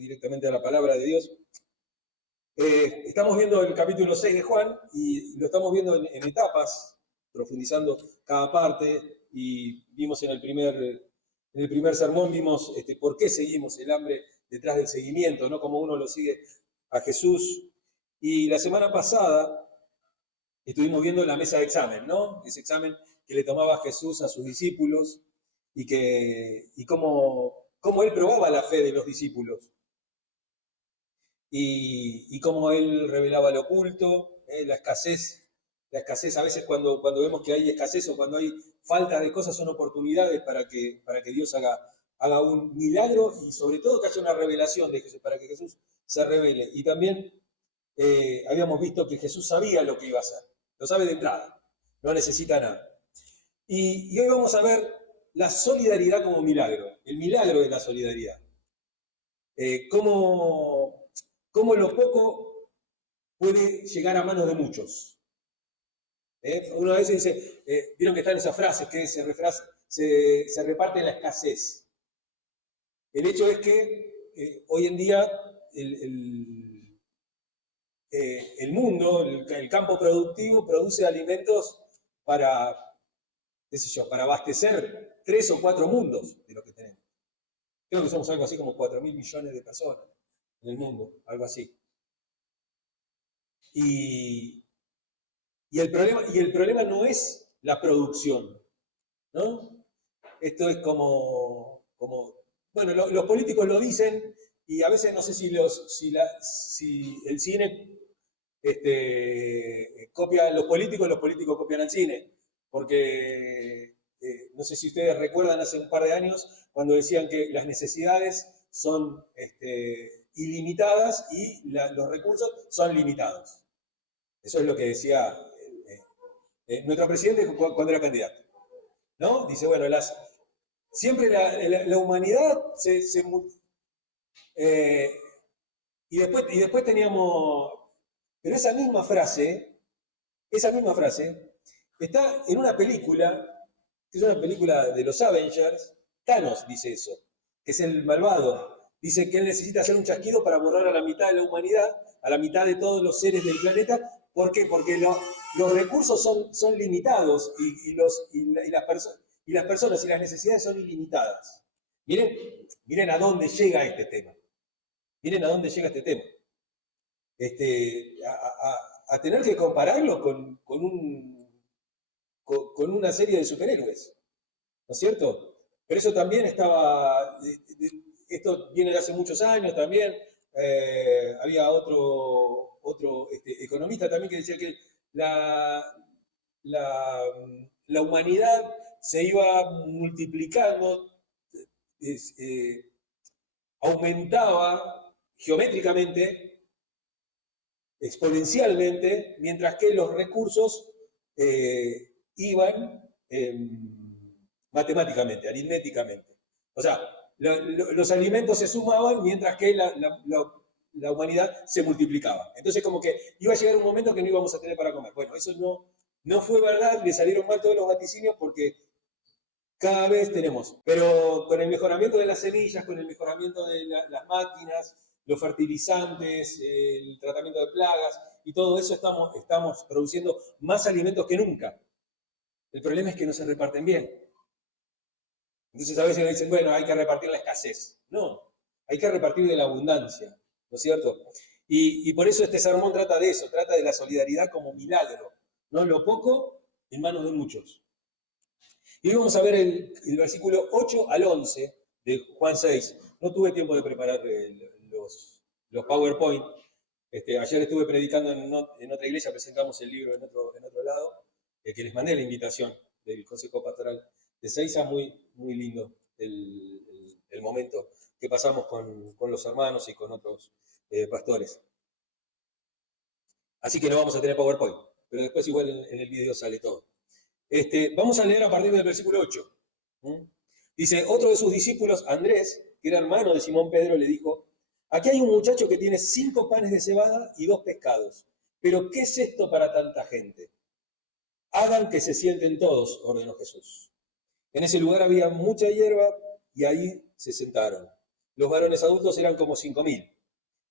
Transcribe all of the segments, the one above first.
directamente a la palabra de Dios. Estamos viendo el capítulo 6 de Juan y lo estamos viendo en etapas, profundizando cada parte, y vimos en el primer sermón, vimos por qué seguimos el hambre detrás del seguimiento, ¿no? Cómo uno lo sigue a Jesús. Y la semana pasada estuvimos viendo la mesa de examen, ¿no? Ese examen que le tomaba Jesús a sus discípulos y cómo él probaba la fe de los discípulos. Y cómo él revelaba lo oculto, la escasez a veces cuando vemos que hay escasez o cuando hay falta de cosas son oportunidades para que Dios haga un milagro y sobre todo que haya una revelación de Jesús, para que Jesús se revele. Y también habíamos visto que Jesús sabía lo que iba a hacer, lo sabe de entrada, no necesita nada. Y hoy vamos a ver la solidaridad como milagro, el milagro de la solidaridad. Cómo lo poco puede llegar a manos de muchos. Uno a veces dice, vieron que están esas frases que se reparte la escasez. El hecho es que hoy en día el mundo, el campo productivo, produce alimentos para, qué sé yo, para abastecer 3 o 4 mundos de lo que tenemos. Creo que somos algo así como 4.000 millones de personas en el mundo, algo así. Y el problema no es la producción, ¿no? Esto es como bueno, los políticos lo dicen y a veces no sé si el cine copia a los políticos copian al cine, porque no sé si ustedes recuerdan hace un par de años cuando decían que las necesidades son ilimitadas y los recursos son limitados. Eso es lo que decía nuestro presidente cuando era candidato, ¿no? Dice, bueno, siempre la humanidad y después teníamos, pero esa misma frase está en una película, que es una película de los Avengers. Thanos dice eso, que es el malvado. Dice que él necesita hacer un chasquido para borrar a la mitad de la humanidad, a la mitad de todos los seres del planeta. ¿Por qué? Porque los recursos son limitados y las personas y las necesidades son ilimitadas. Miren a dónde llega este tema. Miren a dónde llega este tema. A tener que compararlo con una serie de superhéroes, ¿no es cierto? Pero eso también esto viene de hace muchos años también. Había otro economista también que decía que la humanidad se iba multiplicando, aumentaba geométricamente, exponencialmente, mientras que los recursos iban matemáticamente, aritméticamente. O sea, los alimentos se sumaban mientras que la humanidad se multiplicaba. Entonces como que iba a llegar un momento que no íbamos a tener para comer. Bueno, eso no fue verdad, le salieron mal todos los vaticinios porque cada vez tenemos. Pero con el mejoramiento de las semillas, con el mejoramiento de las máquinas, los fertilizantes, el tratamiento de plagas y todo eso estamos produciendo más alimentos que nunca. El problema es que no se reparten bien. Entonces a veces dicen, bueno, hay que repartir la escasez. No, hay que repartir de la abundancia, ¿no es cierto? Y por eso este sermón trata de eso, trata de la solidaridad como milagro, ¿no? Lo poco en manos de muchos. Y hoy vamos a ver el versículo 8 al 11 de Juan 6. No tuve tiempo de preparar los PowerPoint. Ayer estuve predicando en otra iglesia, presentamos el libro en otro lado, que les mandé la invitación del Consejo Pastoral de Seiza. Muy, muy lindo el momento que pasamos con los hermanos y con otros pastores. Así que no vamos a tener PowerPoint, pero después igual en el video sale todo. Vamos a leer a partir del versículo 8. Dice, otro de sus discípulos, Andrés, que era hermano de Simón Pedro, le dijo, aquí hay un muchacho que tiene 5 panes de cebada y 2 pescados. Pero ¿qué es esto para tanta gente? Hagan que se sienten todos, ordenó Jesús. En ese lugar había mucha hierba y ahí se sentaron. Los varones adultos eran como 5.000.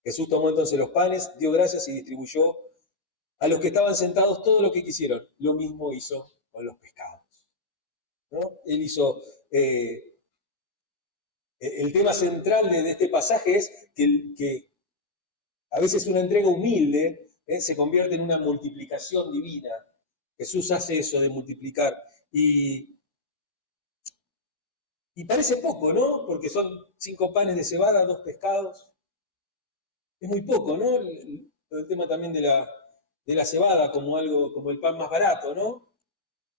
Jesús tomó entonces los panes, dio gracias y distribuyó a los que estaban sentados todo lo que quisieron. Lo mismo hizo con los pescados, ¿no? Él hizo... el tema central de este pasaje es que a veces una entrega humilde se convierte en una multiplicación divina. Jesús hace eso de multiplicar. Y parece poco, ¿no? Porque son 5 panes de cebada, 2 pescados. Es muy poco, ¿no? El tema también de la cebada como algo, como el pan más barato, ¿no?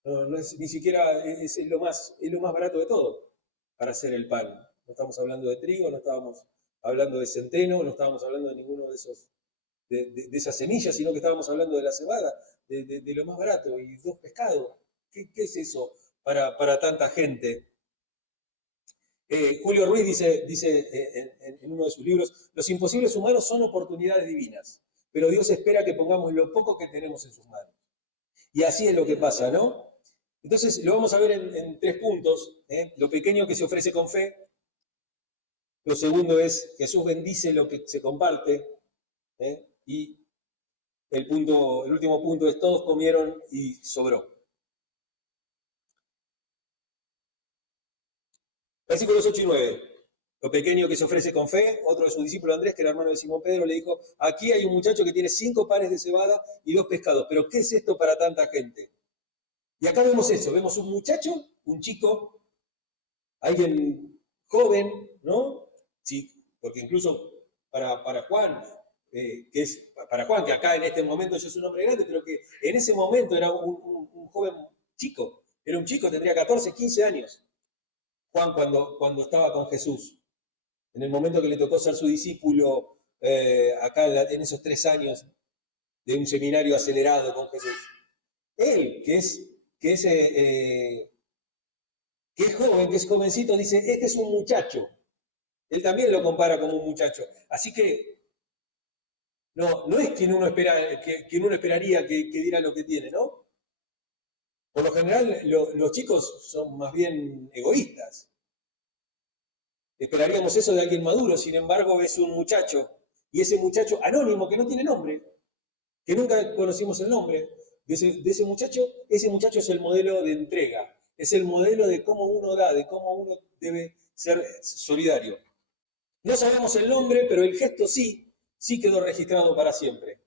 No es, ni siquiera es lo más barato de todo para hacer el pan. No estamos hablando de trigo, no estábamos hablando de centeno, no estábamos hablando de ninguno de esos, de esas semillas, sino que estábamos hablando de la cebada, de lo más barato, y 2 pescados. ¿Qué es eso para tanta gente? Julio Ruiz dice en uno de sus libros, los imposibles humanos son oportunidades divinas, pero Dios espera que pongamos lo poco que tenemos en sus manos. Y así es lo que pasa, ¿no? Entonces lo vamos a ver en 3 puntos. Lo pequeño que se ofrece con fe. Lo segundo es Jesús bendice lo que se comparte. Y el último punto es todos comieron y sobró. Versículos 8 y 9. Lo pequeño que se ofrece con fe, otro de sus discípulos Andrés, que era hermano de Simón Pedro, le dijo, aquí hay un muchacho que tiene 5 panes de cebada y 2 pescados, pero ¿qué es esto para tanta gente? Y acá vemos eso, vemos un muchacho, un chico, alguien joven, ¿no? Sí, porque incluso para Juan, para Juan, que acá en este momento ya es un hombre grande, pero que en ese momento era un joven chico, era un chico, tendría 14, 15 años. Juan cuando estaba con Jesús, en el momento que le tocó ser su discípulo, acá en esos 3 años de un seminario acelerado con Jesús. Él, que es joven, que es jovencito, dice, este es un muchacho. Él también lo compara como un muchacho. Así que no es quien uno esperaría que diera lo que tiene, ¿no? Por lo general, los chicos son más bien egoístas. Esperaríamos eso de alguien maduro, sin embargo, es un muchacho. Y ese muchacho anónimo, que no tiene nombre, que nunca conocimos el nombre de ese muchacho es el modelo de entrega. Es el modelo de cómo uno da, de cómo uno debe ser solidario. No sabemos el nombre, pero el gesto sí quedó registrado para siempre.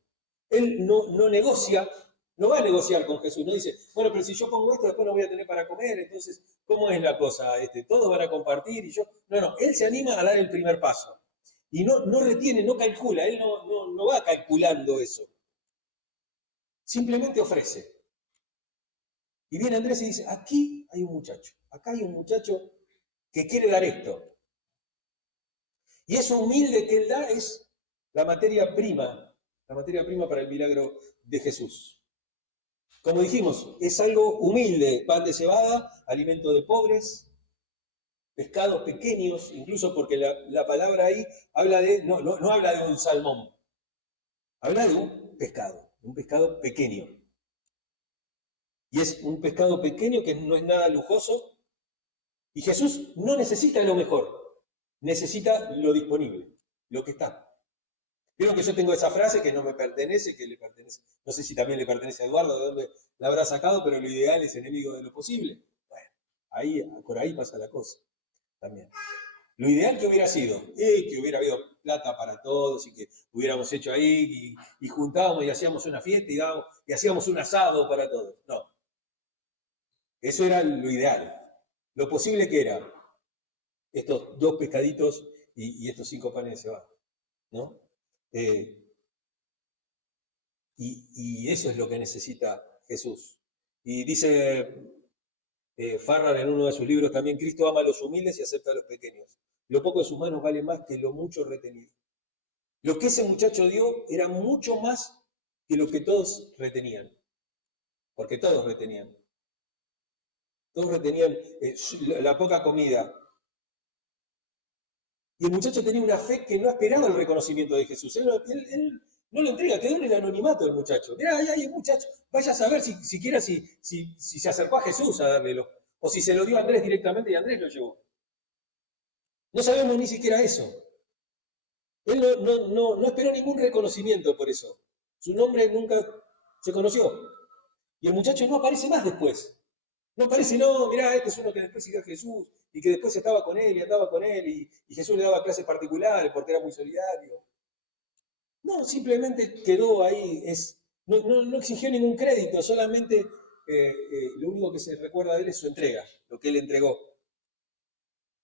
Él no negocia, no va a negociar con Jesús, no dice, bueno, pero si yo pongo esto, después no voy a tener para comer, entonces, ¿cómo es la cosa? Todos van a compartir y yo... No, él se anima a dar el primer paso. Y no retiene, no calcula, él no va calculando eso. Simplemente ofrece. Y viene Andrés y dice, aquí hay un muchacho, acá hay un muchacho que quiere dar esto. Y eso humilde que él da es la materia prima para el milagro de Jesús. Como dijimos, es algo humilde, pan de cebada, alimento de pobres, pescados pequeños, incluso porque la palabra ahí habla no habla de un salmón, habla de un pescado pequeño. Y es un pescado pequeño que no es nada lujoso, y Jesús no necesita lo mejor, necesita lo disponible, lo que está. Creo que yo tengo esa frase que no me pertenece, que le pertenece, no sé si también le pertenece a Eduardo, de dónde la habrá sacado, pero lo ideal es enemigo de lo posible. Bueno, por ahí pasa la cosa también. Lo ideal que hubiera sido, que hubiera habido plata para todos y que hubiéramos hecho ahí y juntábamos y hacíamos una fiesta y hacíamos un asado para todos. No. Eso era lo ideal. Lo posible que era estos 2 pescaditos y estos 5 panes de cebada, ¿no? Y eso es lo que necesita Jesús. Y dice Farrar en uno de sus libros también, Cristo ama a los humildes y acepta a los pequeños. Lo poco de sus manos vale más que lo mucho retenido. Lo que ese muchacho dio era mucho más que lo que todos retenían. Porque todos retenían. Todos retenían la poca comida. Y el muchacho tenía una fe que no esperaba el reconocimiento de Jesús. Él no lo entrega, quedó en el anonimato el muchacho. Mirá, ahí hay un muchacho. Vaya a saber siquiera si se acercó a Jesús a dármelo. O si se lo dio a Andrés directamente y Andrés lo llevó. No sabemos ni siquiera eso. Él no esperó ningún reconocimiento por eso. Su nombre nunca se conoció. Y el muchacho no aparece más después. No aparece, no, mirá, este es uno que después siguió a Jesús y que después estaba con él y andaba con él y Jesús le daba clases particulares porque era muy solidario. No, simplemente quedó ahí, no exigió ningún crédito, solamente lo único que se recuerda de él es su entrega, lo que él entregó.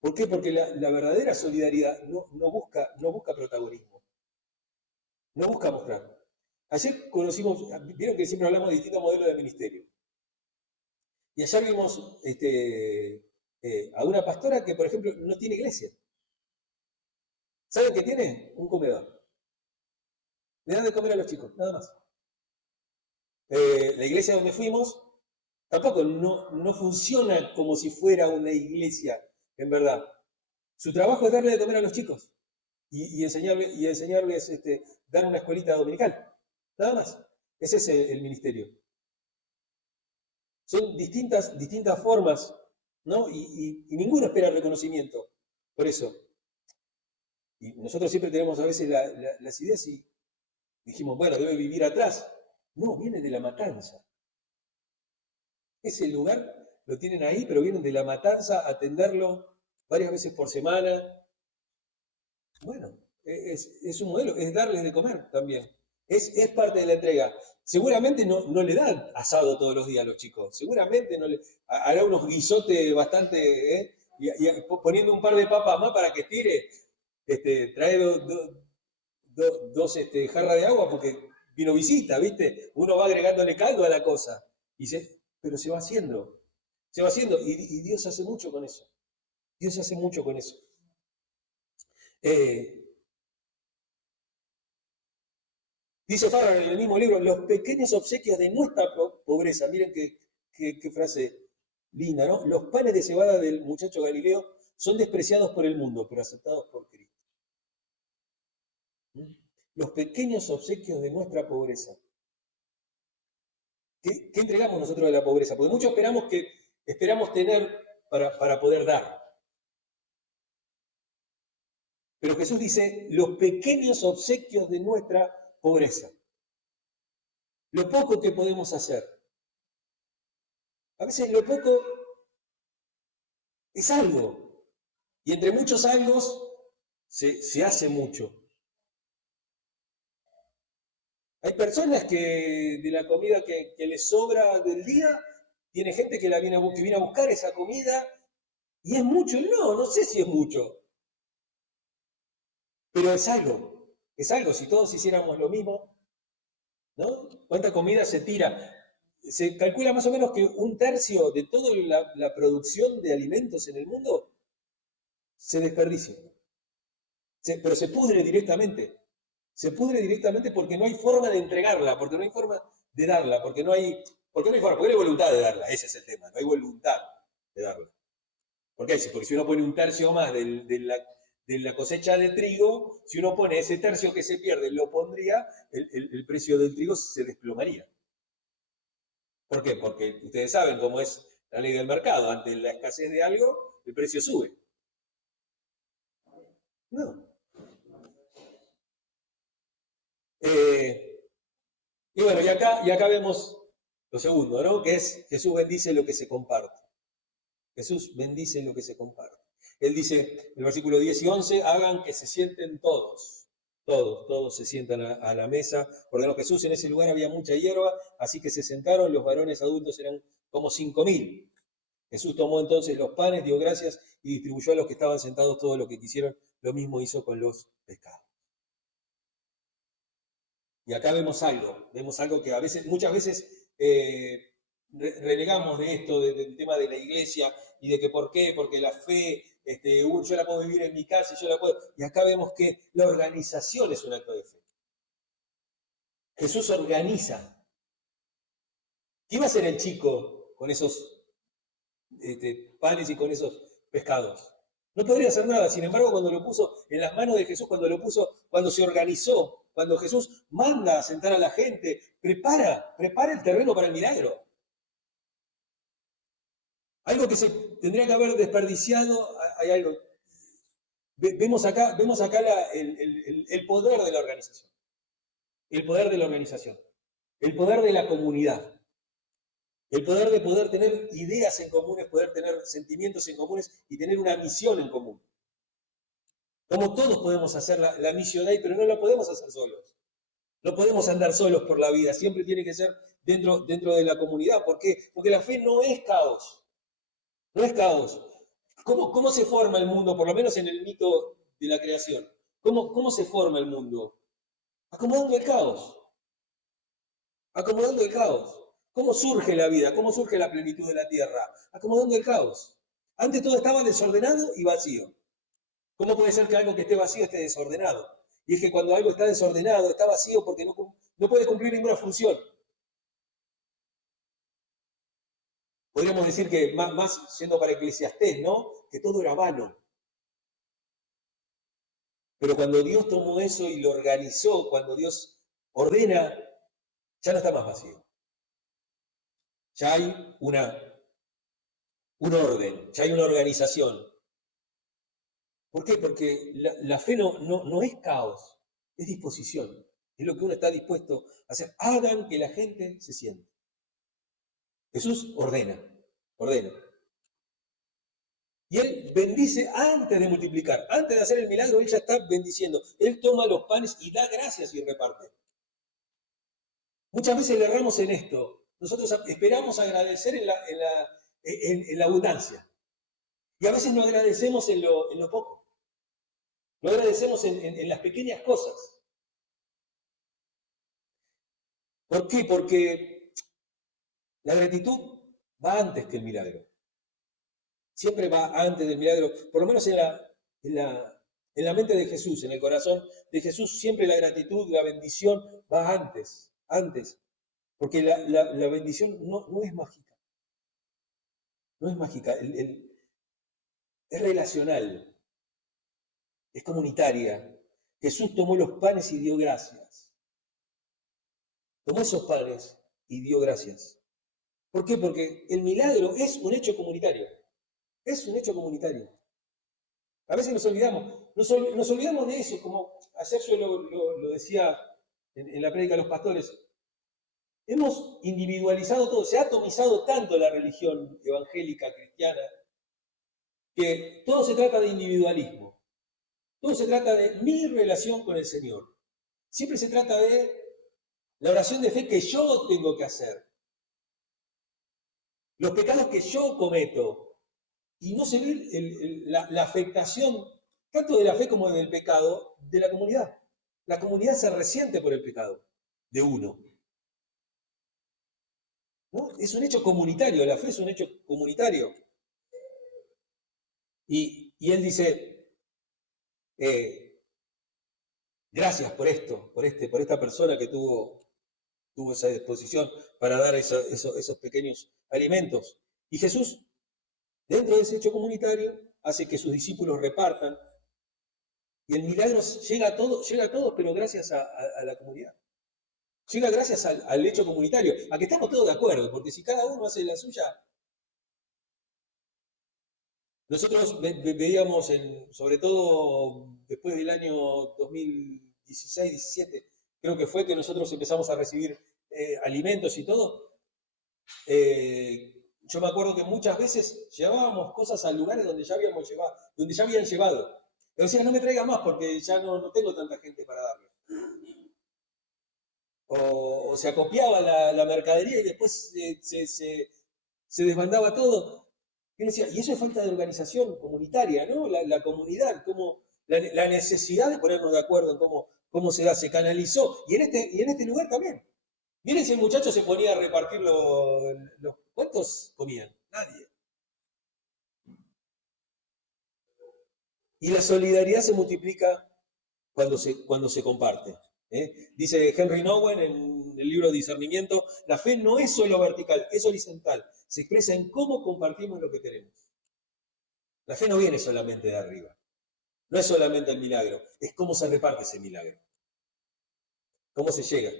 ¿Por qué? Porque la verdadera solidaridad no busca protagonismo, no busca mostrar. Ayer conocimos, vieron que siempre hablamos de distintos modelos de ministerio. Y ayer vimos a una pastora que, por ejemplo, no tiene iglesia. ¿Saben qué tiene? Un comedor. Le dan de comer a los chicos, nada más. La iglesia donde fuimos tampoco no funciona como si fuera una iglesia, en verdad. Su trabajo es darle de comer a los chicos y enseñarles dar una escuelita dominical, nada más. Ese es el ministerio. Son distintas formas, ¿no? Y ninguno espera reconocimiento por eso. Y nosotros siempre tenemos a veces las ideas y dijimos, bueno, debe vivir atrás. No, viene de la matanza. Ese lugar lo tienen ahí, pero vienen de la matanza a atenderlo varias veces por semana. Bueno, es un modelo, es darles de comer también. Es parte de la entrega. Seguramente no le dan asado todos los días a los chicos. Seguramente hará unos guisotes bastante, y poniendo un par de papas más para que estire, trae dos jarras de agua porque vino visita, ¿viste? Uno va agregándole caldo a la cosa. Pero se va haciendo. Se va haciendo. Y Dios hace mucho con eso. Dios hace mucho con eso. Dice Farrar en el mismo libro, los pequeños obsequios de nuestra pobreza. Miren qué frase linda, ¿no? Los panes de cebada del muchacho Galileo son despreciados por el mundo, pero aceptados por Cristo. Los pequeños obsequios de nuestra pobreza. ¿Qué entregamos nosotros de la pobreza? Porque muchos esperamos tener para poder dar. Pero Jesús dice, los pequeños obsequios de nuestra pobreza. Lo poco que podemos hacer. A veces lo poco es algo. Y entre muchos algo se hace mucho. Hay personas que de la comida que les sobra del día, tiene gente que viene a buscar esa comida y es mucho. No sé si es mucho. Pero es algo, si todos hiciéramos lo mismo, ¿no? ¿Cuánta comida se tira? Se calcula más o menos que 1/3 de toda la producción de alimentos en el mundo se desperdicia. Pero se pudre directamente. Se pudre directamente porque no hay forma de entregarla, porque no hay forma de darla, porque no hay forma, porque no hay voluntad de darla, ese es el tema, no hay voluntad de darla. Porque si uno pone 1/3 más de la cosecha de trigo, si uno pone ese tercio que se pierde, lo pondría, el precio del trigo se desplomaría. ¿Por qué? Porque ustedes saben cómo es la ley del mercado. Ante la escasez de algo, el precio sube. No. Y bueno, y acá vemos lo segundo, ¿no? Que es Jesús bendice lo que se comparte. Jesús bendice lo que se comparte. Él dice, el versículo 10 y 11, hagan que se sienten todos se sientan a la mesa. Ordenó Jesús, en ese lugar había mucha hierba, así que se sentaron, los varones adultos eran como 5.000. Jesús tomó entonces los panes, dio gracias y distribuyó a los que estaban sentados todo lo que quisieron. Lo mismo hizo con los pescados. Y acá vemos algo que muchas veces renegamos de esto, del tema de la iglesia y de que por qué, porque la fe, yo la puedo vivir en mi casa, y acá vemos que la organización es un acto de fe. Jesús organiza. ¿Qué iba a hacer el chico con esos panes y con esos pescados? No podría hacer nada. Sin embargo, cuando lo puso en las manos de Jesús, cuando se organizó, cuando Jesús manda a sentar a la gente, prepara el terreno para el milagro. Algo que se tendría que haber desperdiciado, hay algo. vemos acá el poder de la organización. El poder de la organización. El poder de la comunidad. El poder de poder tener ideas en comunes, poder tener sentimientos en comunes y tener una misión en común. Como todos podemos hacer la Mission Day, pero no la podemos hacer solos. No podemos andar solos por la vida, siempre tiene que ser dentro de la comunidad. ¿Por qué? Porque la fe no es caos. No es caos. ¿Cómo se forma el mundo? Por lo menos en el mito de la creación. ¿Cómo se forma el mundo? Acomodando el caos. Acomodando el caos. ¿Cómo surge la vida? ¿Cómo surge la plenitud de la tierra? Acomodando el caos. Antes todo estaba desordenado y vacío. ¿Cómo puede ser que algo que esté vacío esté desordenado? Y es que cuando algo está desordenado, está vacío porque no puede cumplir ninguna función. Podríamos decir que más yendo para Eclesiastés, ¿no? Que todo era vano. Pero cuando Dios tomó eso y lo organizó, cuando Dios ordena, ya no está más vacío. Ya hay un orden, ya hay una organización. ¿Por qué? Porque la fe no es caos, es disposición. Es lo que uno está dispuesto a hacer. Hagan que la gente se sienta. Jesús ordena. Y Él bendice antes de multiplicar. Antes de hacer el milagro, Él ya está bendiciendo. Él toma los panes y da gracias y reparte. Muchas veces le erramos en esto. Nosotros esperamos agradecer en la abundancia. Y a veces no agradecemos en lo poco. No agradecemos en las pequeñas cosas. ¿Por qué? Porque la gratitud va antes que el milagro. Siempre va antes del milagro. Por lo menos en la mente de Jesús, en el corazón de Jesús, siempre la gratitud, la bendición va antes. Porque la bendición no es mágica. No es mágica. Es relacional. Es comunitaria. Jesús tomó los panes y dio gracias. Tomó esos panes y dio gracias. ¿Por qué? Porque el milagro es un hecho comunitario. Es un hecho comunitario. A veces nos olvidamos de eso, como ayer yo lo decía en la prédica de los pastores. Hemos individualizado todo, se ha atomizado tanto la religión evangélica cristiana que todo se trata de individualismo. Todo se trata de mi relación con el Señor. Siempre se trata de la oración de fe que yo tengo que hacer. Los pecados que yo cometo. Y no se ve la afectación, tanto de la fe como del pecado, de la comunidad. La comunidad se resiente por el pecado de uno. ¿No? Es un hecho comunitario, la fe es un hecho comunitario. Y él dice, gracias por esto, por esta persona que tuvo esa disposición para dar esos pequeños alimentos. Y Jesús, dentro de ese hecho comunitario, hace que sus discípulos repartan. Y el milagro llega a todos, pero gracias a la comunidad. Llega gracias al hecho comunitario, a que estamos todos de acuerdo, porque si cada uno hace la suya. Nosotros veíamos, sobre todo después del año 2016-17, creo que fue que nosotros empezamos a recibir alimentos y todo. Yo me acuerdo que muchas veces llevábamos cosas a lugares donde ya habían llevado. Pero decían, no me traiga más porque ya no tengo tanta gente para darle. O se acopiaba la mercadería y después se desbandaba todo. Y decía, y eso es falta de organización comunitaria, ¿no? La comunidad, como la necesidad de ponernos de acuerdo en cómo se canalizó. Y en este lugar también. Miren si el muchacho se ponía a repartir los... ¿Cuántos comían? Nadie. Y la solidaridad se multiplica cuando se comparte. Dice Henry Nouwen en el libro Discernimiento, la fe no es solo vertical, es horizontal. Se expresa en cómo compartimos lo que tenemos. La fe no viene solamente de arriba. No es solamente el milagro, es cómo se reparte ese milagro. Cómo se llega.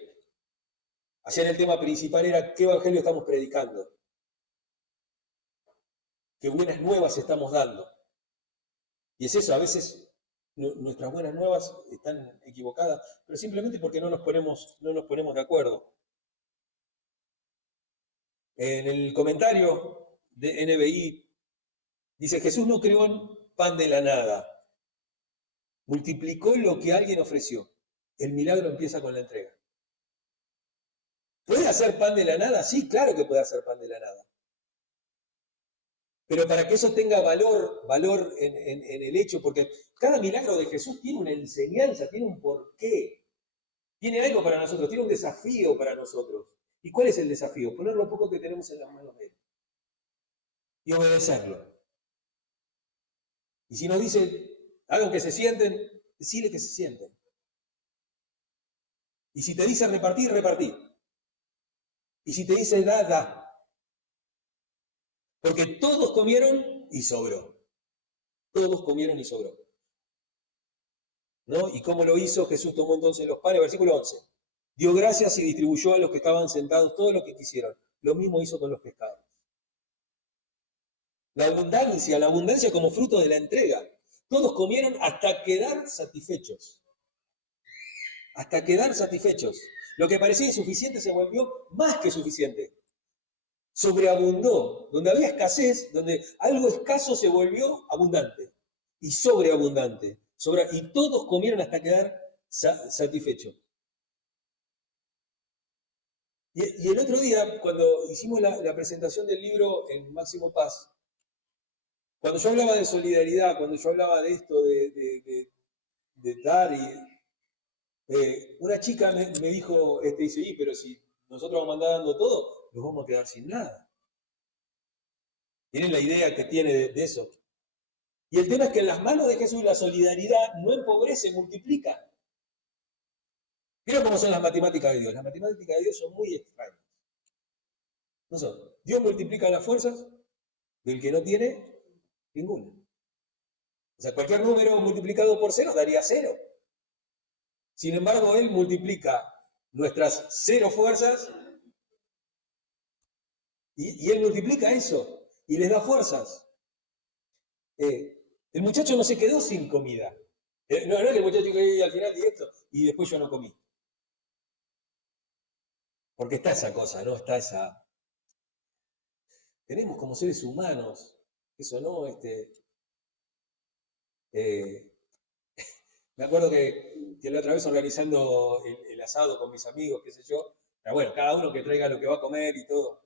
Ayer el tema principal era qué evangelio estamos predicando. Qué buenas nuevas estamos dando. Y es eso, a veces nuestras buenas nuevas están equivocadas, pero simplemente porque no nos ponemos de acuerdo. En el comentario de NBI dice, Jesús no creó pan de la nada, multiplicó lo que alguien ofreció. El milagro empieza con la entrega. ¿Puede hacer pan de la nada? Sí, claro que puede hacer pan de la nada. Pero para que eso tenga valor en el hecho, porque cada milagro de Jesús tiene una enseñanza, tiene un porqué, tiene algo para nosotros, tiene un desafío para nosotros. ¿Y cuál es el desafío? Poner lo poco que tenemos en las manos de Él y obedecerlo. Y si nos dice, hagan que se sienten, decile que se sienten. Y si te dice repartir, repartí. Y si te dice da, da. Porque todos comieron y sobró. Todos comieron y sobró. ¿No? ¿Y cómo lo hizo? Jesús tomó entonces los panes, versículo 11. Dio gracias y distribuyó a los que estaban sentados todo lo que quisieron. Lo mismo hizo con los pescados. La abundancia como fruto de la entrega. Todos comieron hasta quedar satisfechos. Hasta quedar satisfechos. Lo que parecía insuficiente se volvió más que suficiente. Sobreabundó. Donde había escasez, donde algo escaso se volvió abundante. Y sobreabundante. Y todos comieron hasta quedar satisfechos. Y el otro día, cuando hicimos la presentación del libro en Máximo Paz, cuando yo hablaba de solidaridad, cuando yo hablaba de esto, de dar, una chica me dijo, dice, pero si nosotros vamos a andar dando todo, nos vamos a quedar sin nada. ¿Tienen la idea que tiene de eso? Y el tema es que en las manos de Jesús la solidaridad no empobrece, multiplica. Miren cómo son las matemáticas de Dios. Las matemáticas de Dios son muy extrañas. No son. Dios multiplica las fuerzas del que no tiene ninguna. O sea, cualquier número multiplicado por 0 daría 0. Sin embargo, Él multiplica nuestras 0 fuerzas y Él multiplica eso y les da fuerzas. El muchacho no se quedó sin comida. No es que el muchacho quedó al final directo y después yo no comí. Porque está esa cosa, ¿no? Está esa... Tenemos como seres humanos, eso, ¿no? Me acuerdo que la otra vez organizando el asado con mis amigos, qué sé yo, pero bueno, cada uno que traiga lo que va a comer y todo.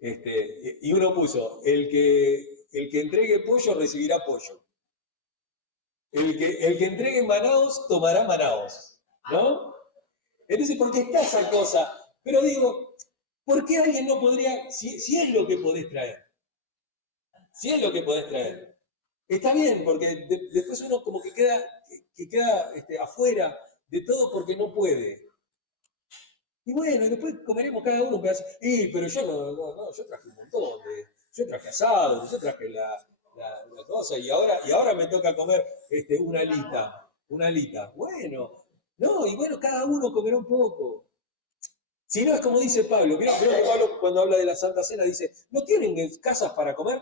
Y uno puso, el que entregue pollo recibirá pollo. El que entregue manaos tomará manaos, ¿no? Entonces, ¿por qué está esa cosa? Pero digo, ¿por qué alguien no podría, si es lo que podés traer? Si es lo que podés traer. Está bien, porque después uno como que queda afuera de todo porque no puede. Y bueno, y después comeremos cada uno un pedazo. Pero yo no, yo traje un montón yo traje asado, yo traje la cosa, y ahora me toca comer una alita. Bueno, no, y bueno, cada uno comerá un poco. Si no, es como dice Pablo, ¿vieron que Pablo cuando habla de la Santa Cena dice, ¿no tienen casas para comer?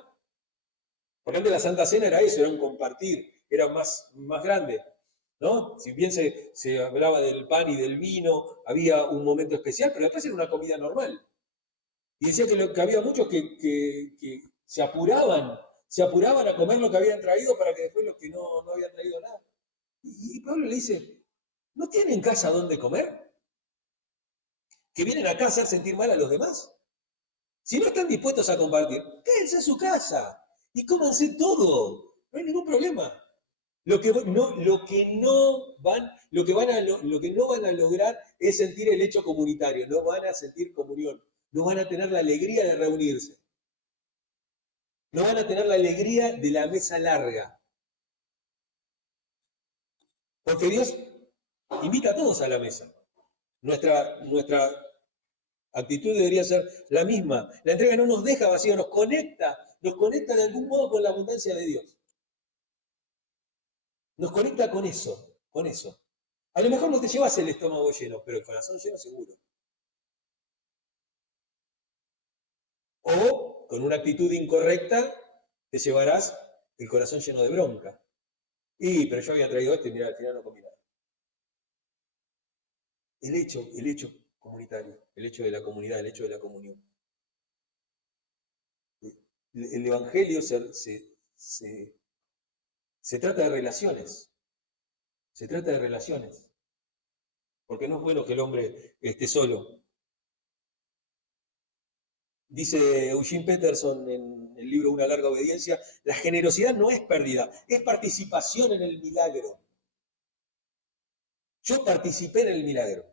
Porque antes la Santa Cena era eso, era un compartir, era más grande, ¿no? Si bien se hablaba del pan y del vino, había un momento especial, pero después era una comida normal. Y decía que había muchos que se apuraban a comer lo que habían traído para que después los que no habían traído nada. Y Pablo le dice, ¿no tienen casa donde comer? Que vienen acá a hacer sentir mal a los demás. Si no están dispuestos a compartir, quédense en su casa y cómanse todo. No hay ningún problema. Lo que no van a lograr es sentir el hecho comunitario, no van a sentir comunión, no van a tener la alegría de reunirse, no van a tener la alegría de la mesa larga. Porque Dios invita a todos a la mesa. Nuestra actitud debería ser la misma. La entrega no nos deja vacío, nos conecta de algún modo con la abundancia de Dios. Nos conecta con eso. A lo mejor no te llevas el estómago lleno, pero el corazón lleno seguro. O con una actitud incorrecta te llevarás el corazón lleno de bronca. Pero yo había traído esto y mirá, al final no comí nada. El hecho comunitario, el hecho de la comunidad, el hecho de la comunión. El Evangelio se trata de relaciones, se trata de relaciones, porque no es bueno que el hombre esté solo. Dice Eugene Peterson en el libro Una larga obediencia, la generosidad no es pérdida, es participación en el milagro. Yo participé en el milagro.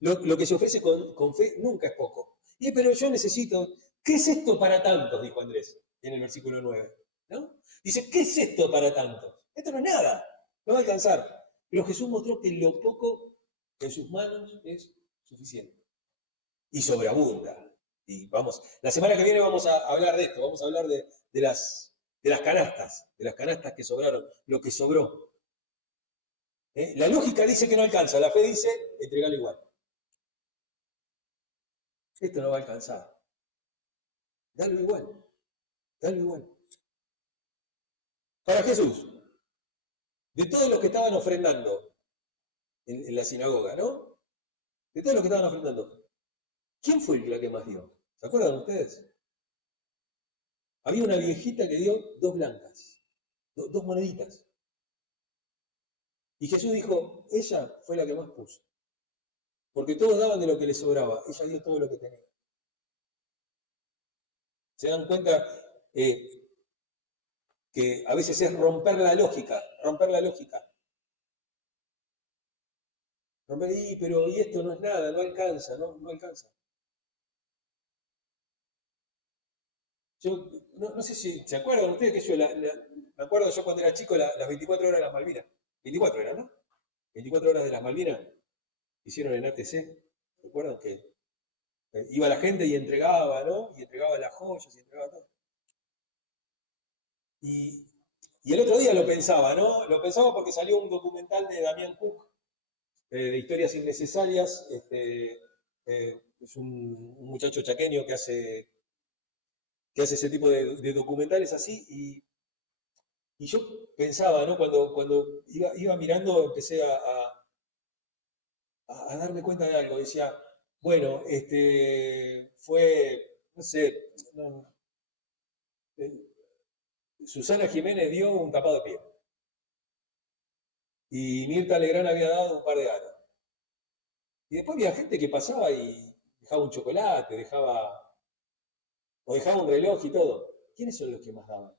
Lo que se ofrece con fe nunca es poco. Pero yo necesito, ¿qué es esto para tantos? Dijo Andrés en el versículo 9. ¿No? Dice, ¿qué es esto para tantos? Esto no es nada, no va a alcanzar. Pero Jesús mostró que lo poco en sus manos es suficiente. Y sobreabunda. Y vamos, la semana que viene vamos a hablar de esto, vamos a hablar de las canastas que sobraron, lo que sobró. La lógica dice que no alcanza, la fe dice, entregalo igual. Esto no va a alcanzar. Dalo igual, dalo igual. Para Jesús, de todos los que estaban ofrendando en la sinagoga, ¿no? De todos los que estaban ofrendando, ¿quién fue la que más dio? ¿Se acuerdan ustedes? Había una viejita que dio 2 blancas, 2 moneditas. Y Jesús dijo, ella fue la que más puso. Porque todos daban de lo que les sobraba, ella dio todo lo que tenía. ¿Se dan cuenta que a veces es romper la lógica? Pero esto no es nada, no alcanza, no alcanza. Yo no sé si se acuerdan ustedes que me acuerdo yo cuando era chico las 24 horas de las Malvinas. 24 eran, ¿no? 24 horas de las Malvinas hicieron en ATC. ¿Recuerdan que iba la gente y entregaba, ¿no? Y entregaba las joyas y entregaba todo. Y el otro día lo pensaba, ¿no? Lo pensaba porque salió un documental de Damián Cook, de historias innecesarias. Es un muchacho chaqueño que hace ese tipo de documentales así. Y yo pensaba, ¿no? Cuando iba mirando, empecé a darme cuenta de algo. Decía, bueno, fue, no sé, Susana Jiménez dio un tapado de pie. Y Mirta Legrand había dado un par de aros. Y después había gente que pasaba y dejaba un chocolate, dejaba un reloj y todo. ¿Quiénes son los que más daban?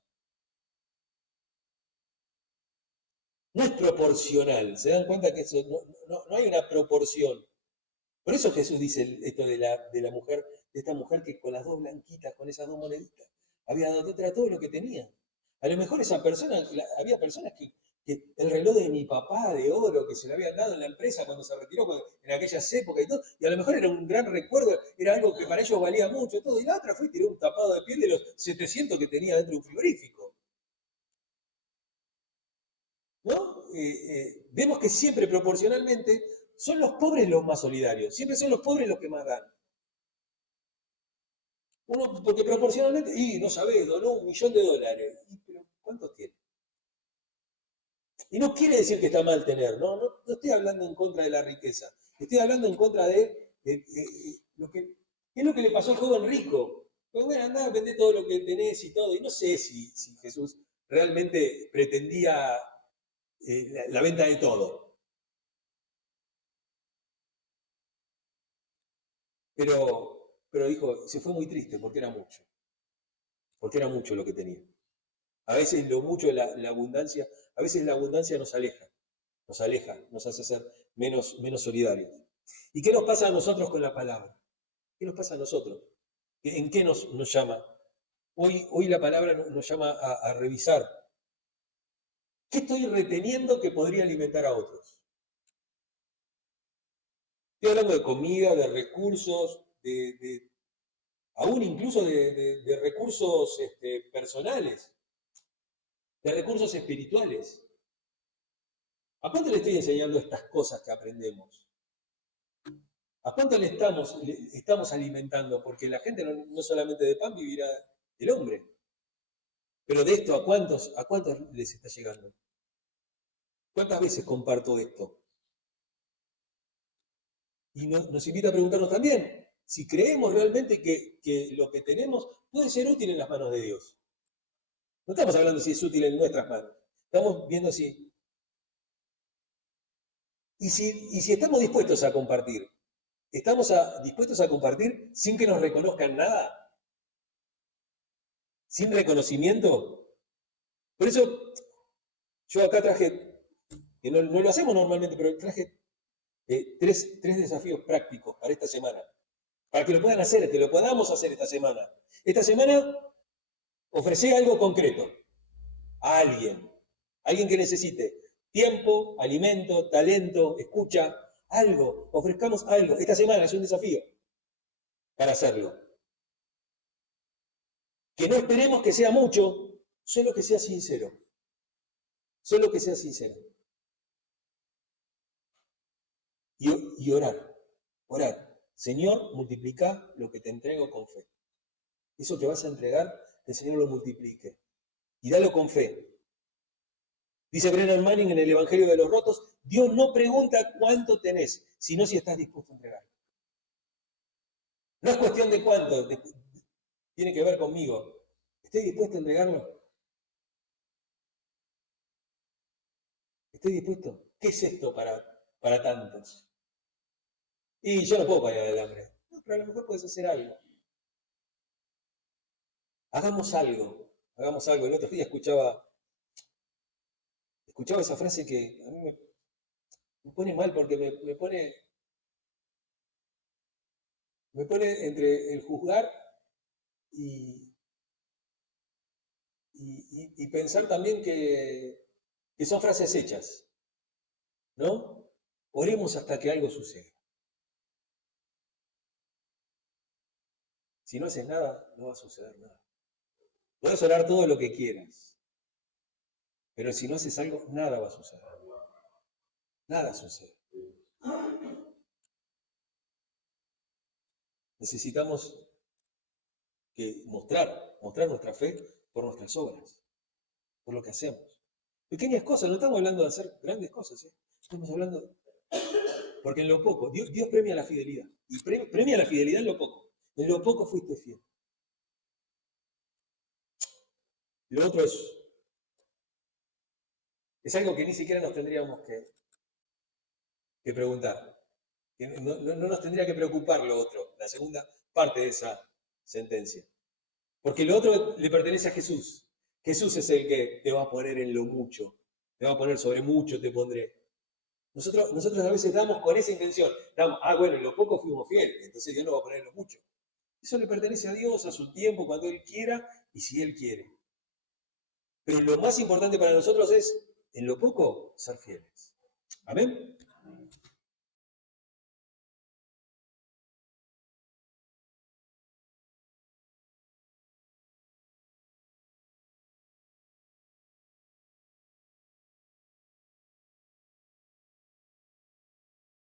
No es proporcional, se dan cuenta que eso no hay una proporción. Por eso Jesús dice esto de la mujer, de esta mujer que con las 2 blanquitas, con esas 2 moneditas, había dado todo lo que tenía. A lo mejor esa persona, había personas que el reloj de mi papá de oro que se le habían dado en la empresa cuando se retiró en aquellas épocas y todo, y a lo mejor era un gran recuerdo, era algo que para ellos valía mucho y todo, y la otra fue y tiró un tapado de piel de los 700 que tenía dentro de un frigorífico. ¿No? Vemos que siempre proporcionalmente son los pobres los más solidarios, siempre son los pobres los que más dan. Uno, porque proporcionalmente, no sabés, donó $1.000.000. Pero ¿cuántos tiene? Y no quiere decir que está mal tener, no estoy hablando en contra de la riqueza, estoy hablando en contra de lo que, ¿qué es lo que le pasó al joven rico? Pues bueno, andá, vendé todo lo que tenés y todo, y no sé si Jesús realmente pretendía la venta de todo. Pero dijo, se fue muy triste porque era mucho lo que tenía. A veces lo mucho, la abundancia, a veces la abundancia nos aleja, nos hace ser menos solidarios. ¿Y qué nos pasa a nosotros con la palabra? ¿Qué nos pasa a nosotros? ¿En qué nos llama? Hoy la palabra nos llama a revisar. ¿Qué estoy reteniendo que podría alimentar a otros? Estoy hablando de comida, de recursos, aún incluso de recursos personales, de recursos espirituales. ¿A cuánto le estoy enseñando estas cosas que aprendemos? ¿A cuánto le estamos alimentando? Porque la gente no solamente de pan vivirá el hombre. Pero de esto, ¿a cuántos les está llegando? ¿Cuántas veces comparto esto? Y nos invita a preguntarnos también si creemos realmente que lo que tenemos puede ser útil en las manos de Dios. No estamos hablando si es útil en nuestras manos. Estamos viendo si... Y si estamos dispuestos a compartir. ¿Estamos dispuestos a compartir sin que nos reconozcan nada? ¿Sin reconocimiento? Por eso yo acá traje, que no lo hacemos normalmente, pero traje tres desafíos prácticos para esta semana. Para que lo puedan hacer, que lo podamos hacer esta semana. Esta semana ofrecí algo concreto a alguien que necesite tiempo, alimento, talento, escucha, algo, ofrezcamos algo. Esta semana es un desafío para hacerlo. Que no esperemos que sea mucho, solo que sea sincero. Solo que sea sincero. Y orar. Señor, multiplica lo que te entrego con fe. Eso que vas a entregar, que el Señor lo multiplique. Y dalo con fe. Dice Brennan Manning en el Evangelio de los Rotos, Dios no pregunta cuánto tenés, sino si estás dispuesto a entregarlo. No es cuestión de cuánto, tiene que ver conmigo. ¿Estoy dispuesto a entregarlo? ¿Estoy dispuesto? ¿Qué es esto para tantos? Y yo no puedo parar el hambre. No, pero a lo mejor puedes hacer algo. Hagamos algo. El otro día escuchaba esa frase que a mí me pone mal porque me pone entre el juzgar y pensar también que son frases hechas, ¿no? Oremos hasta que algo suceda. Si no haces nada, no va a suceder nada. Puedes orar todo lo que quieras, pero si no haces algo, nada va a suceder. Nada sucede. Necesitamos mostrar nuestra fe por nuestras obras, por lo que hacemos. Pequeñas cosas, no estamos hablando de hacer grandes cosas, ¿eh? Estamos hablando, porque en lo poco, Dios premia la fidelidad, y premia la fidelidad en lo poco. En lo poco fuiste fiel. Lo otro es algo que ni siquiera nos tendríamos que preguntar. No nos tendría que preocupar lo otro, la segunda parte de esa sentencia. Porque lo otro le pertenece a Jesús. Jesús es el que te va a poner en lo mucho. Te va a poner sobre mucho, te pondré. Nosotros a veces damos con esa intención. Bueno, en lo poco fuimos fieles, entonces Dios nos va a poner en lo mucho. Eso le pertenece a Dios, a su tiempo, cuando Él quiera y si Él quiere. Pero lo más importante para nosotros es, en lo poco, ser fieles. Amén.